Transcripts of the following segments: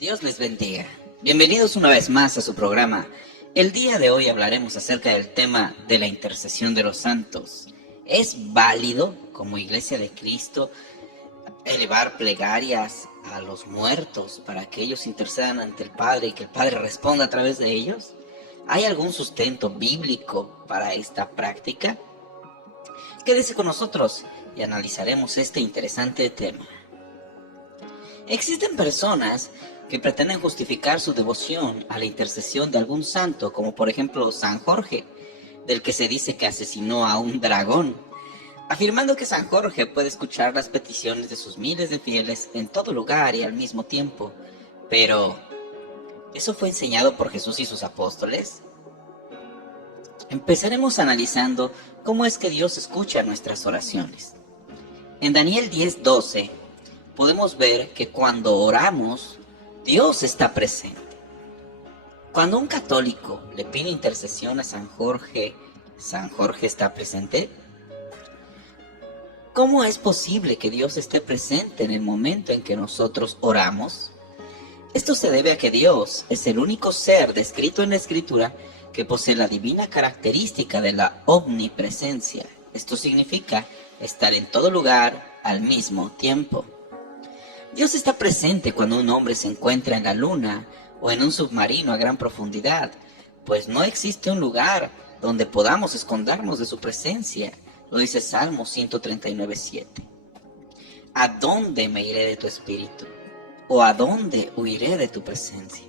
Dios les bendiga. Bienvenidos una vez más a su programa. El día de hoy hablaremos acerca del tema de la intercesión de los santos. ¿Es válido, como Iglesia de Cristo, elevar plegarias a los muertos para que ellos intercedan ante el Padre y que el Padre responda a través de ellos? ¿Hay algún sustento bíblico para esta práctica? Quédese con nosotros y analizaremos este interesante tema. Existen personas que pretenden justificar su devoción a la intercesión de algún santo, como por ejemplo San Jorge, del que se dice que asesinó a un dragón, afirmando que San Jorge puede escuchar las peticiones de sus miles de fieles en todo lugar y al mismo tiempo. Pero, ¿eso fue enseñado por Jesús y sus apóstoles? Empezaremos analizando cómo es que Dios escucha nuestras oraciones. En Daniel 10:12 podemos ver que cuando oramos, Dios está presente. Cuando un católico le pide intercesión a San Jorge está presente. ¿Cómo es posible que Dios esté presente en el momento en que nosotros oramos? Esto se debe a que Dios es el único ser descrito en la Escritura que posee la divina característica de la omnipresencia. Esto significa estar en todo lugar al mismo tiempo. Dios está presente cuando un hombre se encuentra en la luna o en un submarino a gran profundidad, pues no existe un lugar donde podamos escondernos de su presencia. Lo dice Salmo 139:7. ¿A dónde me iré de tu espíritu? ¿O a dónde huiré de tu presencia?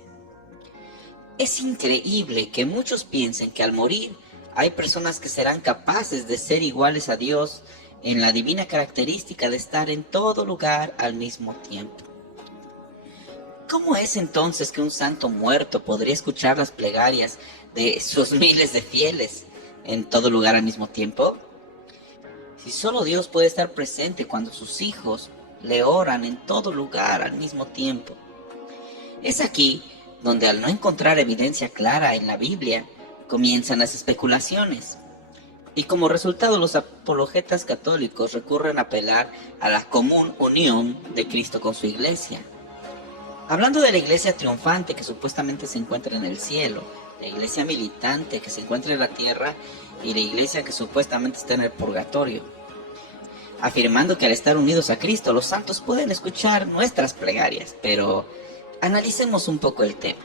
Es increíble que muchos piensen que al morir hay personas que serán capaces de ser iguales a Dios en la divina característica de estar en todo lugar al mismo tiempo. ¿Cómo es entonces que un santo muerto podría escuchar las plegarias de sus miles de fieles en todo lugar al mismo tiempo? Si solo Dios puede estar presente cuando sus hijos le oran en todo lugar al mismo tiempo. Es aquí donde, al no encontrar evidencia clara en la Biblia, comienzan las especulaciones. Y como resultado, los apologetas católicos recurren a apelar a la común unión de Cristo con su iglesia. Hablando de la iglesia triunfante que supuestamente se encuentra en el cielo, la iglesia militante que se encuentra en la tierra y la iglesia que supuestamente está en el purgatorio, afirmando que al estar unidos a Cristo los santos pueden escuchar nuestras plegarias. Pero analicemos un poco el tema.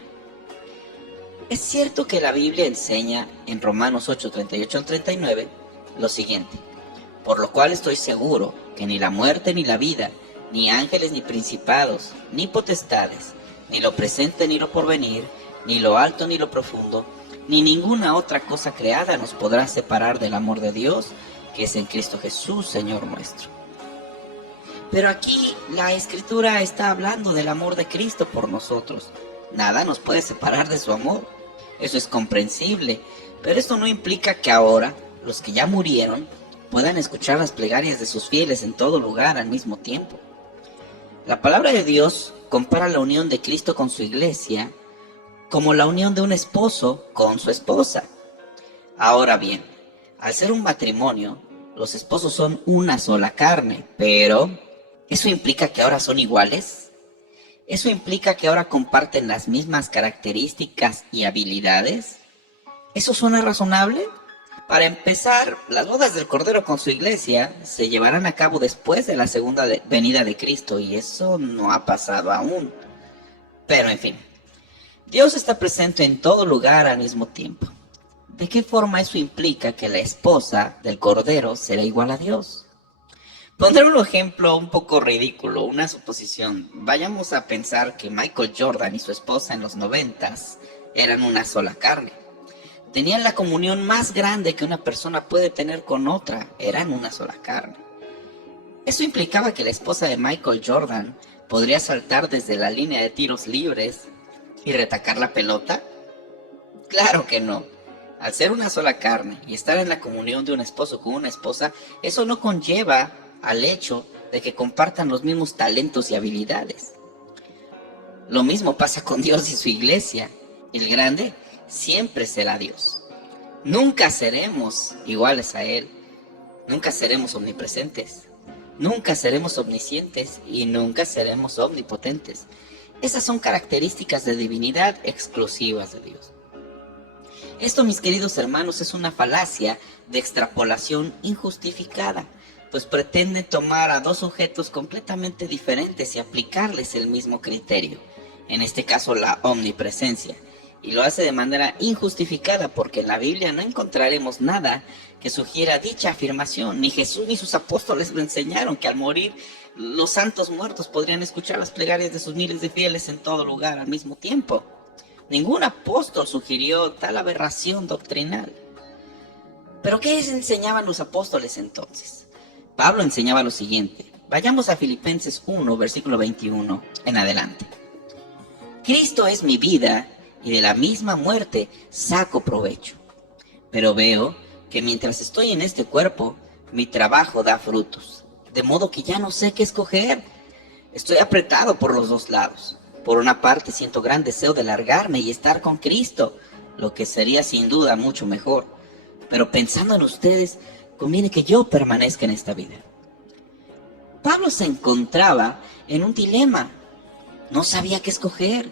Es cierto que la Biblia enseña en Romanos 8:38 al 39 lo siguiente: por lo cual estoy seguro que ni la muerte ni la vida, ni ángeles ni principados, ni potestades, ni lo presente ni lo porvenir, ni lo alto ni lo profundo, ni ninguna otra cosa creada nos podrá separar del amor de Dios, que es en Cristo Jesús, Señor nuestro. Pero aquí la Escritura está hablando del amor de Cristo por nosotros. Nada nos puede separar de su amor. Eso es comprensible, pero esto no implica que ahora los que ya murieron puedan escuchar las plegarias de sus fieles en todo lugar al mismo tiempo. La palabra de Dios compara la unión de Cristo con su iglesia como la unión de un esposo con su esposa. Ahora bien, al ser un matrimonio, los esposos son una sola carne, pero ¿eso implica que ahora son iguales? ¿Eso implica que ahora comparten las mismas características y habilidades? ¿Eso suena razonable? Para empezar, las bodas del Cordero con su iglesia se llevarán a cabo después de la segunda venida de Cristo, y eso no ha pasado aún. Pero en fin, Dios está presente en todo lugar al mismo tiempo. ¿De qué forma eso implica que la esposa del Cordero será igual a Dios? Pondré un ejemplo un poco ridículo, una suposición. Vayamos a pensar que Michael Jordan y su esposa en los 90s eran una sola carne. Tenían la comunión más grande que una persona puede tener con otra. Eran una sola carne. ¿Eso implicaba que la esposa de Michael Jordan podría saltar desde la línea de tiros libres y retacar la pelota? Claro que no. Al ser una sola carne y estar en la comunión de un esposo con una esposa, eso no conlleva al hecho de que compartan los mismos talentos y habilidades. Lo mismo pasa con Dios y su iglesia. El grande siempre será Dios. Nunca seremos iguales a Él. Nunca seremos omnipresentes. Nunca seremos omniscientes y nunca seremos omnipotentes. Esas son características de divinidad exclusivas de Dios. Esto, mis queridos hermanos, es una falacia de extrapolación injustificada, pues pretende tomar a dos sujetos completamente diferentes y aplicarles el mismo criterio, en este caso la omnipresencia, y lo hace de manera injustificada porque en la Biblia no encontraremos nada que sugiera dicha afirmación. Ni Jesús ni sus apóstoles lo enseñaron, que al morir los santos muertos podrían escuchar las plegarias de sus miles de fieles en todo lugar al mismo tiempo. Ningún apóstol sugirió tal aberración doctrinal. ¿Pero qué enseñaban los apóstoles entonces? Pablo enseñaba lo siguiente. Vayamos a Filipenses 1, versículo 21 en adelante. Cristo es mi vida y de la misma muerte saco provecho. Pero veo que mientras estoy en este cuerpo, mi trabajo da frutos, de modo que ya no sé qué escoger. Estoy apretado por los dos lados. Por una parte siento gran deseo de largarme y estar con Cristo, lo que sería sin duda mucho mejor. Pero pensando en ustedes, conviene que yo permanezca en esta vida. Pablo se encontraba en un dilema. No sabía qué escoger.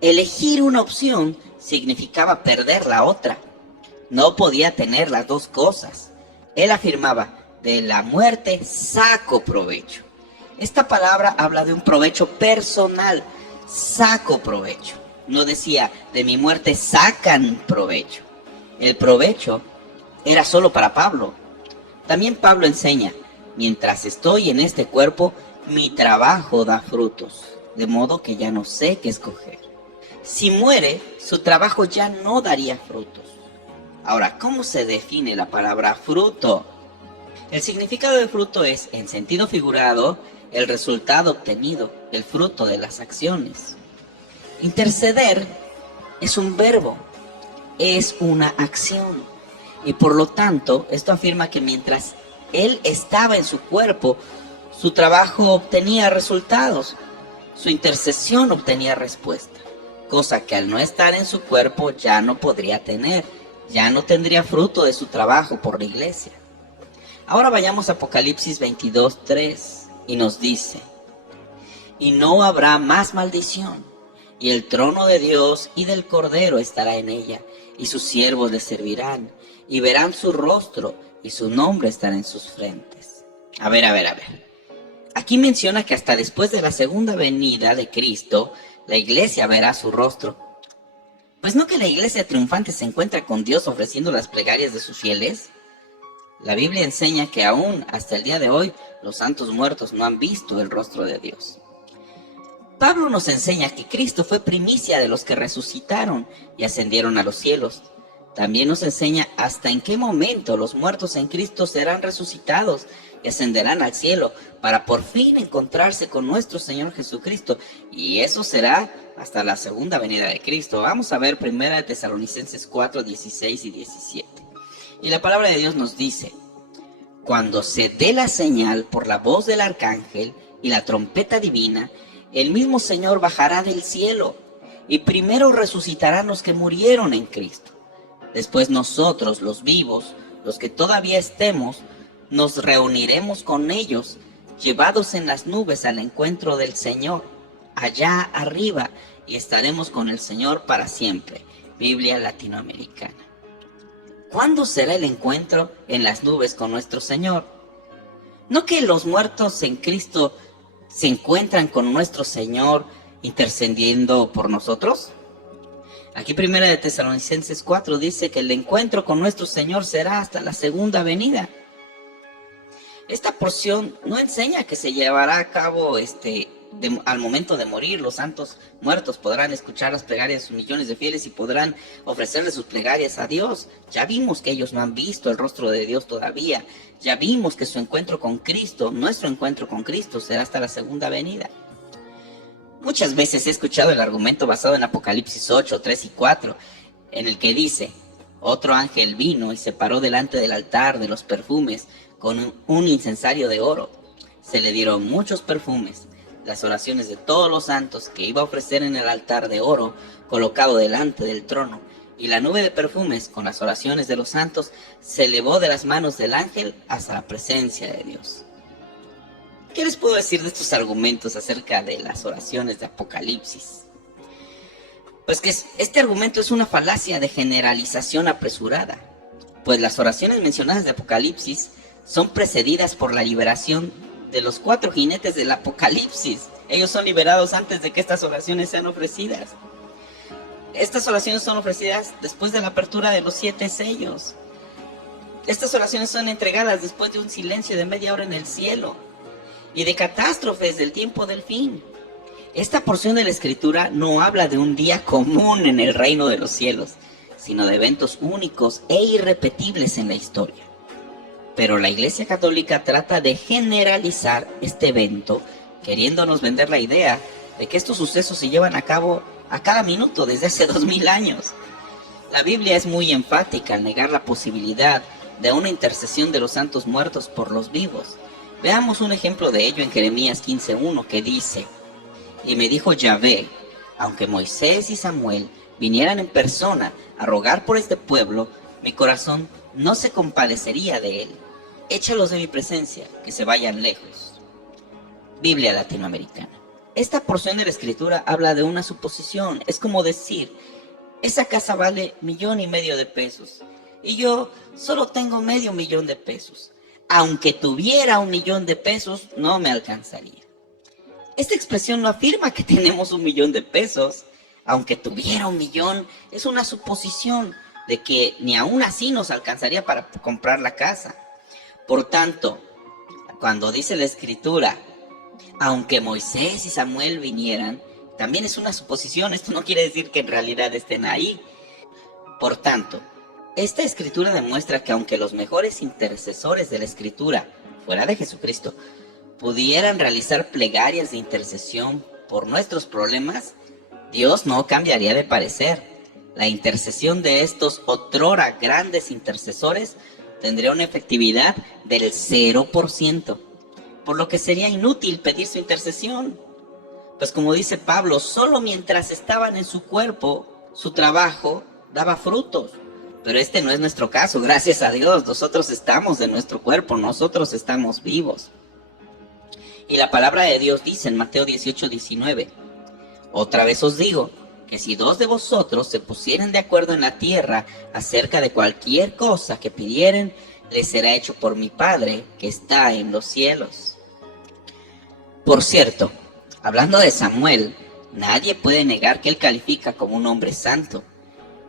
Elegir una opción significaba perder la otra. No podía tener las dos cosas. Él afirmaba, de la muerte saco provecho. Esta palabra habla de un provecho personal. Saco provecho. No decía, de mi muerte sacan provecho. El provecho era solo para Pablo. También Pablo enseña, mientras estoy en este cuerpo, mi trabajo da frutos, de modo que ya no sé qué escoger. Si muere, su trabajo ya no daría frutos. Ahora, ¿cómo se define la palabra fruto? El significado de fruto es, en sentido figurado, el resultado obtenido, el fruto de las acciones. Interceder es un verbo, es una acción. Y por lo tanto, esto afirma que mientras él estaba en su cuerpo, su trabajo obtenía resultados, su intercesión obtenía respuesta, cosa que al no estar en su cuerpo ya no podría tener, ya no tendría fruto de su trabajo por la iglesia. Ahora vayamos a Apocalipsis 22:3 y nos dice, y no habrá más maldición, y el trono de Dios y del Cordero estará en ella, y sus siervos le servirán, y verán su rostro, y su nombre estará en sus frentes. A ver. Aquí menciona que hasta después de la segunda venida de Cristo, la iglesia verá su rostro. Pues no que la iglesia triunfante se encuentra con Dios ofreciendo las plegarias de sus fieles. La Biblia enseña que aún hasta el día de hoy, los santos muertos no han visto el rostro de Dios. Pablo nos enseña que Cristo fue primicia de los que resucitaron y ascendieron a los cielos. También nos enseña hasta en qué momento los muertos en Cristo serán resucitados y ascenderán al cielo para por fin encontrarse con nuestro Señor Jesucristo. Y eso será hasta la segunda venida de Cristo. Vamos a ver 1 Tesalonicenses 4, 16 y 17. Y la palabra de Dios nos dice, cuando se dé la señal por la voz del arcángel y la trompeta divina, el mismo Señor bajará del cielo y primero resucitarán los que murieron en Cristo. Después nosotros, los vivos, los que todavía estemos, nos reuniremos con ellos, llevados en las nubes al encuentro del Señor, allá arriba, y estaremos con el Señor para siempre. Biblia latinoamericana. ¿Cuándo será el encuentro en las nubes con nuestro Señor? ¿No que los muertos en Cristo se encuentran con nuestro Señor intercediendo por nosotros? Aquí 1 Tesalonicenses 4 dice que el encuentro con nuestro Señor será hasta la segunda venida. Esta porción no enseña que se llevará a cabo al momento de morir. Los santos muertos podrán escuchar las plegarias de sus millones de fieles y podrán ofrecerle sus plegarias a Dios. Ya vimos que ellos no han visto el rostro de Dios todavía. Ya vimos que su encuentro con Cristo, nuestro encuentro con Cristo, será hasta la segunda venida. Muchas veces he escuchado el argumento basado en Apocalipsis 8, 3 y 4, en el que dice, otro ángel vino y se paró delante del altar de los perfumes con un incensario de oro. Se le dieron muchos perfumes, las oraciones de todos los santos que iba a ofrecer en el altar de oro colocado delante del trono, y la nube de perfumes con las oraciones de los santos se elevó de las manos del ángel hasta la presencia de Dios. ¿Qué les puedo decir de estos argumentos acerca de las oraciones de Apocalipsis? Pues que este argumento es una falacia de generalización apresurada, pues las oraciones mencionadas de Apocalipsis son precedidas por la liberación de los 4 jinetes del Apocalipsis. Ellos son liberados antes de que estas oraciones sean ofrecidas. Estas oraciones son ofrecidas después de la apertura de los 7 sellos. Estas oraciones son entregadas después de un silencio de media hora en el cielo y de catástrofes del tiempo del fin. Esta porción de la Escritura no habla de un día común en el reino de los cielos, sino de eventos únicos e irrepetibles en la historia. Pero la Iglesia Católica trata de generalizar este evento, queriéndonos vender la idea de que estos sucesos se llevan a cabo a cada minuto desde hace 2000 años. La Biblia es muy enfática al negar la posibilidad de una intercesión de los santos muertos por los vivos. Veamos un ejemplo de ello en Jeremías 15:1, que dice: y me dijo Yahvé, aunque Moisés y Samuel vinieran en persona a rogar por este pueblo, mi corazón no se compadecería de él. Échalos de mi presencia, que se vayan lejos. Biblia latinoamericana. Esta porción de la Escritura habla de una suposición. Es como decir, esa casa vale 1,5 millones de pesos y yo solo tengo medio millón de pesos. Aunque tuviera 1,000,000 de pesos, no me alcanzaría. Esta expresión no afirma que tenemos 1,000,000 de pesos. Aunque tuviera 1,000,000, es una suposición de que ni aún así nos alcanzaría para comprar la casa. Por tanto, cuando dice la Escritura, aunque Moisés y Samuel vinieran, también es una suposición. Esto no quiere decir que en realidad estén ahí. Por tanto, esta Escritura demuestra que aunque los mejores intercesores de la Escritura, fuera de Jesucristo, pudieran realizar plegarias de intercesión por nuestros problemas, Dios no cambiaría de parecer. La intercesión de estos otrora grandes intercesores tendría una efectividad del 0%, por lo que sería inútil pedir su intercesión. Pues como dice Pablo, solo mientras estaban en su cuerpo, su trabajo daba frutos. Pero este no es nuestro caso, gracias a Dios. Nosotros estamos en nuestro cuerpo, nosotros estamos vivos. Y la palabra de Dios dice en Mateo 18:19, otra vez os digo, que si 2 de vosotros se pusieren de acuerdo en la tierra acerca de cualquier cosa que pidieren, les será hecho por mi Padre que está en los cielos. Por cierto, hablando de Samuel, nadie puede negar que él califica como un hombre santo.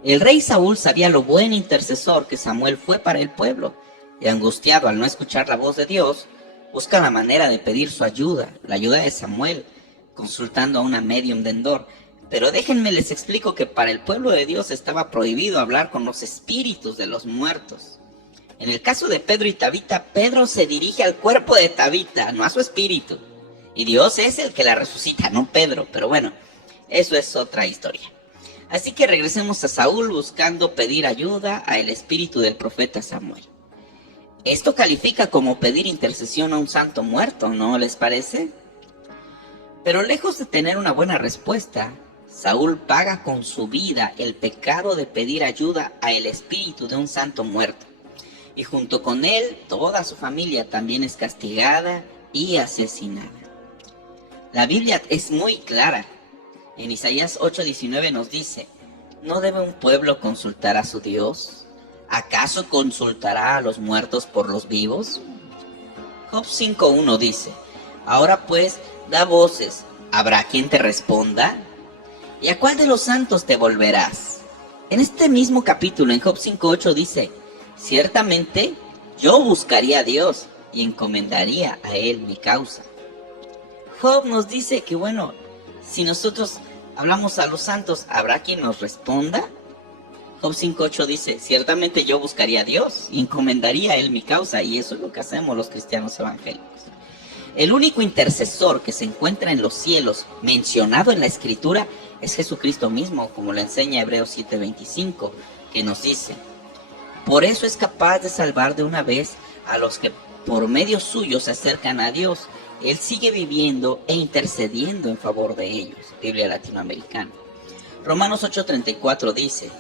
El rey Saúl sabía lo buen intercesor que Samuel fue para el pueblo, y angustiado al no escuchar la voz de Dios, busca la manera de pedir su ayuda, la ayuda de Samuel, consultando a una medium de Endor. Pero déjenme les explico que para el pueblo de Dios estaba prohibido hablar con los espíritus de los muertos. En el caso de Pedro y Tabita, Pedro se dirige al cuerpo de Tabita, no a su espíritu. Y Dios es el que la resucita, no Pedro. Pero bueno, eso es otra historia. Así que regresemos a Saúl buscando pedir ayuda al espíritu del profeta Samuel. Esto califica como pedir intercesión a un santo muerto, ¿no les parece? Pero lejos de tener una buena respuesta, Saúl paga con su vida el pecado de pedir ayuda al espíritu de un santo muerto. Y junto con él, toda su familia también es castigada y asesinada. La Biblia es muy clara. En Isaías 8:19 nos dice, ¿no debe un pueblo consultar a su Dios? ¿Acaso consultará a los muertos por los vivos? Job 5:1 dice, ahora pues, da voces, ¿habrá quien te responda? ¿Y a cuál de los santos te volverás? En este mismo capítulo, en Job 5:8 dice, ciertamente yo buscaría a Dios y encomendaría a él mi causa. Job nos dice que bueno, si nosotros hablamos a los santos, ¿habrá quien nos responda? Job 5:8 dice, ciertamente yo buscaría a Dios y encomendaría a él mi causa, y eso es lo que hacemos los cristianos evangélicos. El único intercesor que se encuentra en los cielos mencionado en la Escritura es Jesucristo mismo, como lo enseña Hebreos 7:25, que nos dice, por eso es capaz de salvar de una vez a los que por medio suyo se acercan a Dios. Él sigue viviendo e intercediendo en favor de ellos. Biblia latinoamericana. Romanos 8:34 dice,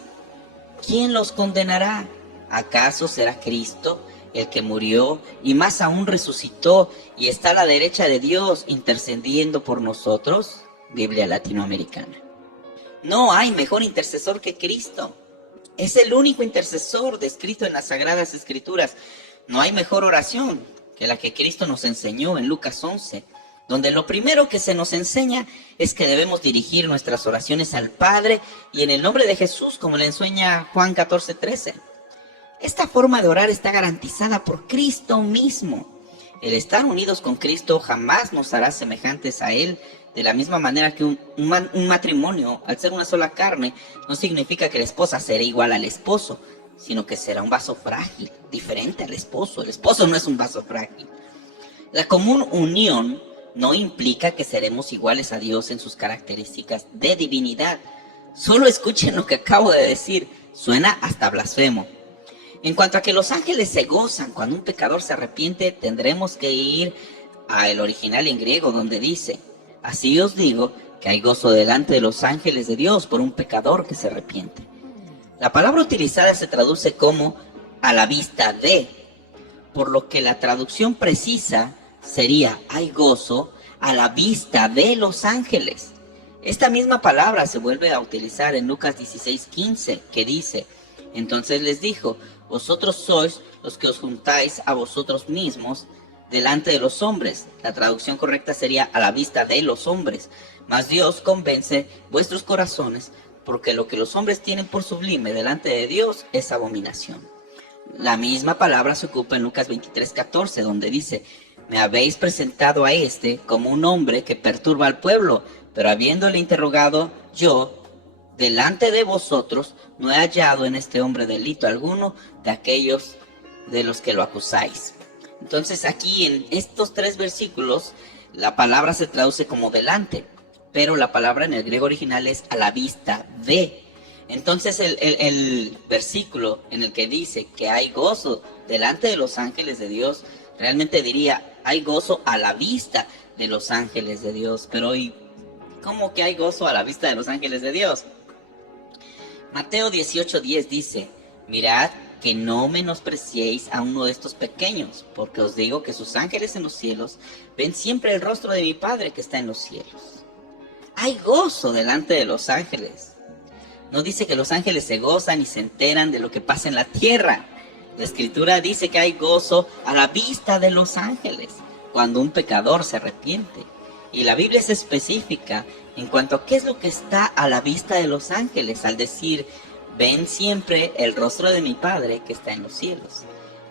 ¿quién los condenará? ¿Acaso será Cristo el que murió y más aún resucitó y está a la derecha de Dios intercediendo por nosotros. Biblia latinoamericana. No hay mejor intercesor que Cristo. Es el único intercesor descrito en las Sagradas Escrituras. No hay mejor oración que la que Cristo nos enseñó en Lucas 11, donde lo primero que se nos enseña es que debemos dirigir nuestras oraciones al Padre y en el nombre de Jesús, como le enseña Juan 14:13. Esta forma de orar está garantizada por Cristo mismo. El estar unidos con Cristo jamás nos hará semejantes a Él, de la misma manera que un matrimonio, al ser una sola carne, no significa que la esposa será igual al esposo, sino que será un vaso frágil, diferente al esposo. El esposo no es un vaso frágil. La común unión no implica que seremos iguales a Dios en sus características de divinidad. Solo escuchen lo que acabo de decir, suena hasta blasfemo. En cuanto a que los ángeles se gozan cuando un pecador se arrepiente, tendremos que ir al original en griego donde dice: así os digo que hay gozo delante de los ángeles de Dios por un pecador que se arrepiente. La palabra utilizada se traduce como a la vista de, por lo que la traducción precisa sería: hay gozo a la vista de los ángeles. Esta misma palabra se vuelve a utilizar en Lucas 16:15, que dice: entonces les dijo, vosotros sois los que os juntáis a vosotros mismos delante de los hombres. La traducción correcta sería a la vista de los hombres. Mas Dios convence vuestros corazones, porque lo que los hombres tienen por sublime delante de Dios es abominación. La misma palabra se ocupa en Lucas 23:14, donde dice: me habéis presentado a este como un hombre que perturba al pueblo, pero habiéndole interrogado yo delante de vosotros, no he hallado en este hombre delito alguno de aquellos de los que lo acusáis. Entonces aquí en estos 3 versículos la palabra se traduce como delante, pero la palabra en el griego original es a la vista de. Entonces el versículo en el que dice que hay gozo delante de los ángeles de Dios, realmente diría: hay gozo a la vista de los ángeles de Dios. Pero ¿y cómo que hay gozo a la vista de los ángeles de Dios? Mateo 18:10 dice: mirad que no menospreciéis a uno de estos pequeños, porque os digo que sus ángeles en los cielos ven siempre el rostro de mi Padre que está en los cielos. Hay gozo delante de los ángeles. No dice que los ángeles se gozan y se enteran de lo que pasa en la tierra. La Escritura dice que hay gozo a la vista de los ángeles cuando un pecador se arrepiente. Y la Biblia es específica en cuanto a qué es lo que está a la vista de los ángeles al decir: ven siempre el rostro de mi Padre que está en los cielos.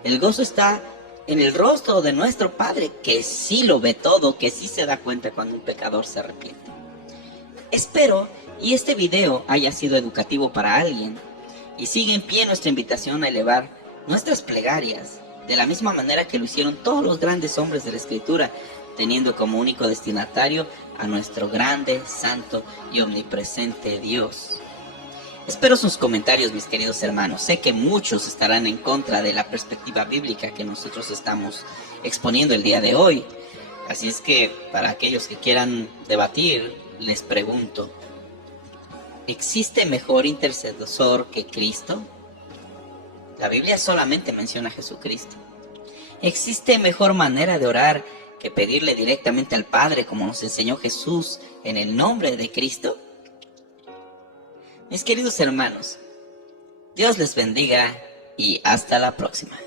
El gozo está en el rostro de nuestro Padre, que sí lo ve todo, que sí se da cuenta cuando un pecador se arrepiente. Espero y este video haya sido educativo para alguien, y sigue en pie nuestra invitación a elevar nuestras plegarias de la misma manera que lo hicieron todos los grandes hombres de la Escritura, teniendo como único destinatario a nuestro grande, santo y omnipresente Dios. Espero sus comentarios, mis queridos hermanos. Sé que muchos estarán en contra de la perspectiva bíblica que nosotros estamos exponiendo el día de hoy. Así es que, para aquellos que quieran debatir, les pregunto: ¿existe mejor intercesor que Cristo? La Biblia solamente menciona a Jesucristo. ¿Existe mejor manera de orar que pedirle directamente al Padre, como nos enseñó Jesús, en el nombre de Cristo? Mis queridos hermanos, Dios les bendiga y hasta la próxima.